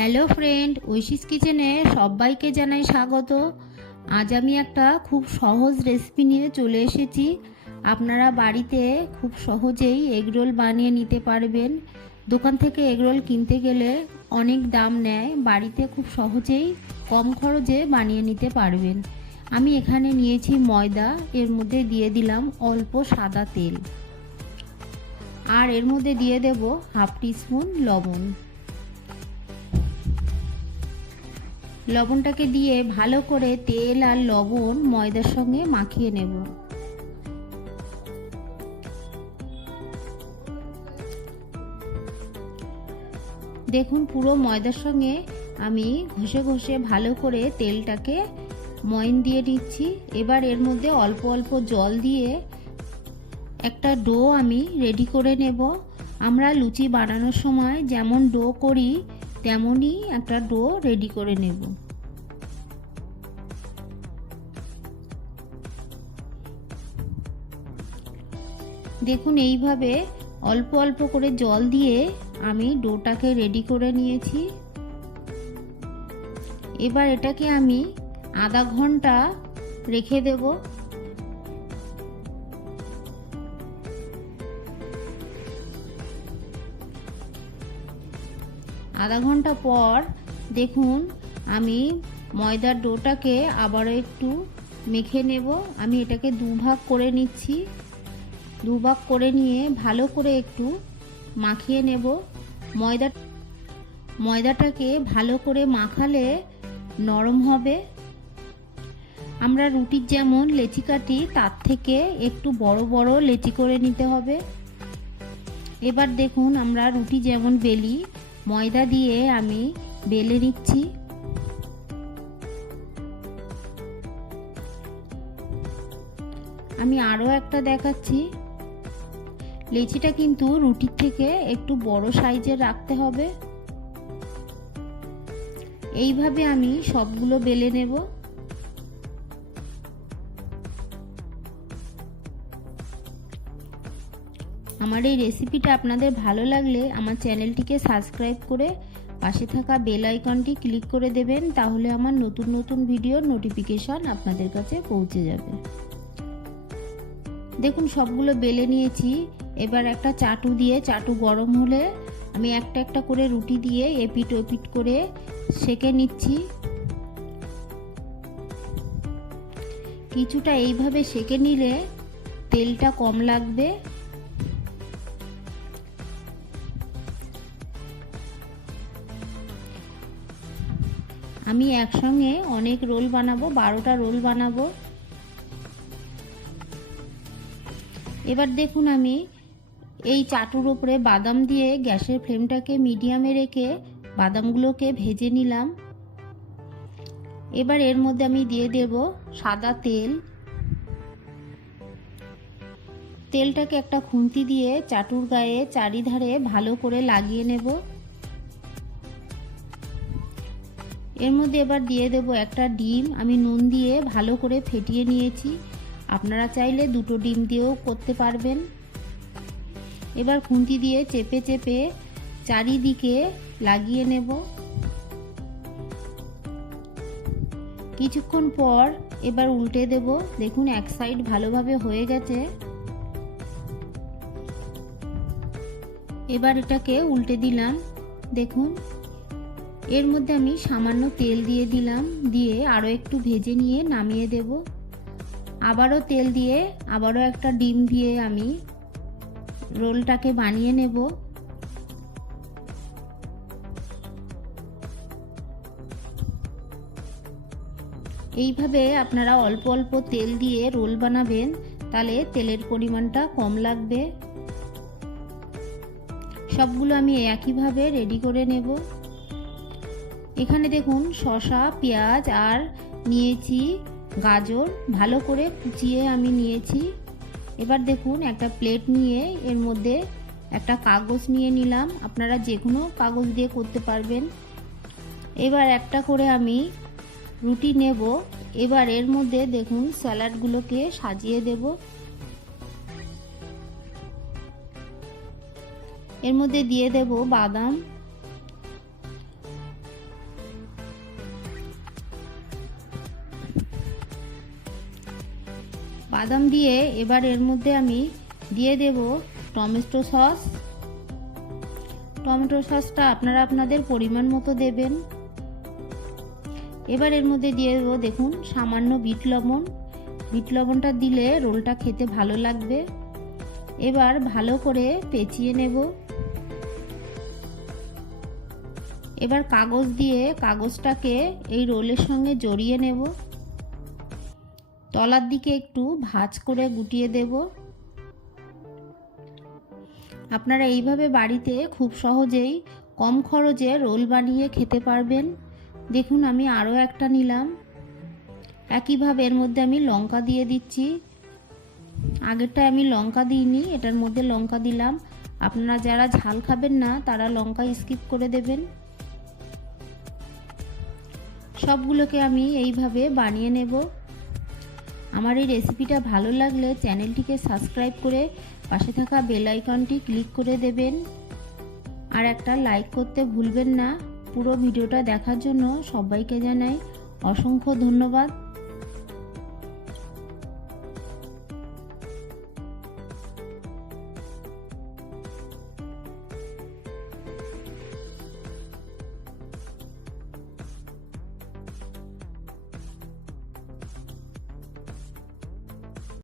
Hello friend, ঐশিস কিচেনে সবাইকে জানাই স্বাগত। আজ আমি একটা খুব সহজ রেসিপি নিয়ে চলে এসেছি। আপনারা বাড়িতে খুব সহজেই এগরোল বানিয়ে নিতে পারবেন। দোকান থেকে এগরোল কিনতে গেলে অনেক দাম নেয়, বাড়িতে খুব সহজেই কম খরচে বানিয়ে নিতে পারবেন। আমি এখানে নিয়েছি ময়দা, এর মধ্যে দিয়ে দিলাম অল্প সাদা তেল, আর এর মধ্যে দিয়ে দেব হাফ টিস্পুন লবণ। লবণটাকে দিয়ে ভালো করে তেল আর লবণ ময়দার সঙ্গে মাখিয়ে নেব। দেখুন, পুরো ময়দার সঙ্গে আমি ঘষে ঘষে ভালো করে তেলটাকে ময়ন দিয়ে নিচ্ছি। এবার এর মধ্যে অল্প অল্প জল দিয়ে একটা ডো আমি রেডি করে নেব। আমরা লুচি বানানোর সময় যেমন ডো করি তেমনই একটা ডো রেডি করে নেব। দেখুন, এইভাবে অল্প অল্প করে জল দিয়ে আমি ডোটাকে রেডি করে নিয়েছি। এবার এটাকে আমি আধা ঘন্টা রেখে দেব। আধা ঘন্টা পর দেখুন, আমি ময়দার ডোটাকে আবারও একটু মেখে নেব। আমি এটাকে দুভাগ করে নিচ্ছি। দুভাগ করে নিয়ে ভালো করে একটু মাখিয়ে নেব। ময়দাটাকে ভালো করে মাখালে নরম হবে। আমরা রুটির যেমন লেচি কাটি তার থেকে একটু বড় বড় লেচি করে নিতে হবে। এবার দেখুন, আমরা রুটি যেমন বেলি, ময়দা দিয়ে আমি বেলে নিচ্ছি। আমি আরও একটা দেখাচ্ছি। লেচিটা কিন্তু রুটির থেকে একটু বড় সাইজের রাখতে হবে। এইভাবে আমি সবগুলো বেলে নেব। আমার এই রেসিপিটা আপনাদের ভালো লাগলে আমার চ্যানেলটিকে সাবস্ক্রাইব করে পাশে থাকা বেল আইকনটি ক্লিক করে দেবেন, তাহলে আমার নতুন নতুন ভিডিওর নোটিফিকেশন আপনাদের কাছে পৌঁছে যাবে। দেখুন, সবগুলো বেলে নিয়েছি। এবার একটা চাটু দিয়ে, চাটু গরম হলে আমি একটা একটা করে রুটি দিয়ে এপিট ওপিট করে সেঁকে নিচ্ছি। কিছুটা এইভাবে সেঁকে নিলে তেলটা কম লাগবে। আমি একসঙ্গে অনেক রোল বানাবো, 12টা রোল বানাবো। এবার দেখুন, আমি এই চাটুর উপরে বাদাম দিয়ে গ্যাসের ফ্লেমটাকে মিডিয়ামে রেখে বাদামগুলোকে ভেজে নিলাম। এবার এর মধ্যে আমি দিয়ে দেব সাদা তেল। তেলটাকে একটা খুন্তি দিয়ে চাটুর গায়ে চারিধারে ভালো করে লাগিয়ে নেব। এর মধ্যে এবার দিয়ে দেব একটা ডিম। আমি নুন দিয়ে ভালো করে ফেটিয়ে নিয়েছি। আপনারা চাইলে 2টো ডিম দিয়েও করতে পারবেন। এবার খুন্তি দিয়ে চেপে চেপে চারিদিকে লাগিয়ে নেব। কিছুক্ষণ পর এবার উল্টে দেব। দেখুন, এক সাইড ভালোভাবে হয়ে গেছে। এবার এটাকে উল্টে দিলাম। দেখুন, এর মধ্যে আমি সামান্য তেল দিয়ে দিলাম, দিয়ে আরও একটু ভেজে নিয়ে নামিয়ে দেব। আবারও তেল দিয়ে আবারও একটা ডিম দিয়ে আমি রোলটাকে বানিয়ে নেব। এইভাবে আপনারা অল্প অল্প তেল দিয়ে রোল বানাবেন, তাহলে তেলের পরিমাণটা কম লাগবে। সবগুলো আমি একইভাবে রেডি করে নেব। এখানে দেখুন, শসা, পেঁয়াজ আর নিয়েছি গাজর, ভালো করে কুচিয়ে আমি নিয়েছি। এবার দেখুন, একটা প্লেট নিয়ে এর মধ্যে একটা কাগজ নিয়ে নিলাম। আপনারা যে কোনো কাগজ দিয়ে করতে পারবেন। এবার একটা করে আমি রুটি নেব। এবার এর মধ্যে দেখুন স্যালাডগুলোকে সাজিয়ে দেব। এর মধ্যে দিয়ে দেব বাদাম, বাদাম দিয়ে এবার এর মধ্যে আমি দিয়ে দেব টমেটো সস। টমেটো সসটা আপনারা আপনাদের পরিমাণ মতো দেবেন। এবার এর মধ্যে দিয়ে দেবো দেখুন সামান্য বিট লবণ। বিট লবণটা দিলে রোলটা খেতে ভালো লাগবে। এবার ভালো করে পেঁচিয়ে নেব। এবার কাগজ দিয়ে কাগজটাকে এই রোলের সঙ্গে জড়িয়ে নেব। তলার দিকে একটু ভাঁজ করে গুটিয়ে দেব। আপনারা এইভাবে বাড়িতে খুব সহজেই কম খরচে রোল বানিয়ে খেতে পারবেন। দেখুন আমি আরও একটা নিলাম। একইভাবে এর মধ্যে আমি লঙ্কা দিয়ে দিচ্ছি। আগেরটায় আমি লঙ্কা দিইনি, এটার মধ্যে লঙ্কা দিলাম। আপনারা যারা ঝাল খাবেন না তারা লঙ্কা স্কিপ করে দেবেন। সবগুলোকে আমি এইভাবে বানিয়ে নেব। আমার এই রেসিপিটা ভালো লাগলে চ্যানেলটিকে সাবস্ক্রাইব করে পাশে থাকা বেল আইকনটি ক্লিক করে দেবেন। আর একটা লাইক করতে ভুলবেন না। পুরো ভিডিওটা দেখার জন্য সবাইকে জানাই অসংখ্য ধন্যবাদ।